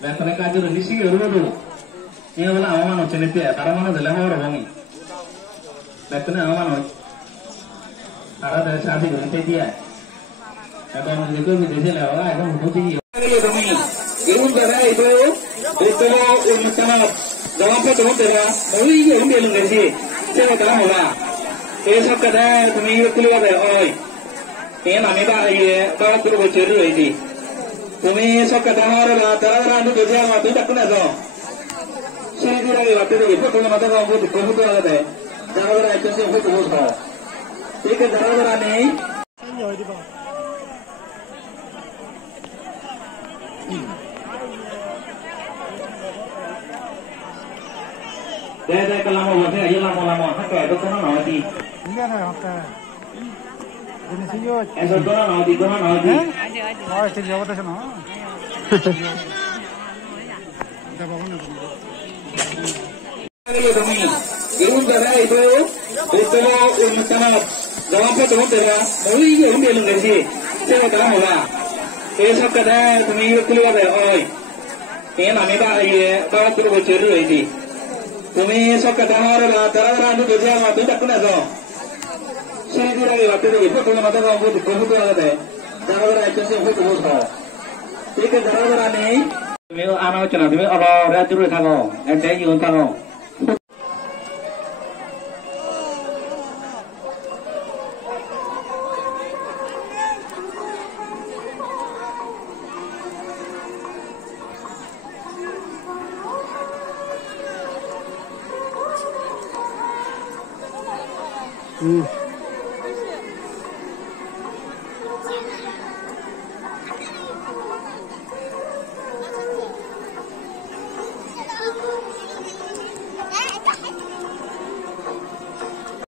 Mereka aja udah sih dulu. Ini malah awan macam ni tiada. Karena mana dalam orang bangi. Mereka awan. Ada dari sahaja dengan dia. Kalau mana itu bisa lewat, itu mungkin dia. Ini dah itu macam dalam pertemuan terah. Mungkin ini dia lagi sih. Saya dalam orang. Esok kada kami keluar dari oi. Ini mana dah ini bawa turun bercerai ini. Kami esok kada hari terang itu kerja mati tak kena so. Saya kira ini waktu itu foto mata kau buat foto ada deh. Jangan ada itu sih foto foto. Ini jangan ni. Dah kalau mau buat ni, lama. Hak itu kena nawati. Enggak ada hak. Ini sih Esok kena nawati. Oh, itu jawab tu sana. Dah bangun ni. Ini dah itu macam dalam pertemuan terah. Mungkin ini dia lagi sih. Saya dalam orang. Esok kada kami keluar dari oi. Ini mana dah ini bawa turun bercerai ini. Kami esok kada hari terang itu kerja mati tak kena so. Saya kira ini waktu itu foto mata kau buat foto ada deh. Jangan ada itu sih foto foto. Ini jangan ni. Kami anak cina, kami orang raja dulu thago. Saya juga thago.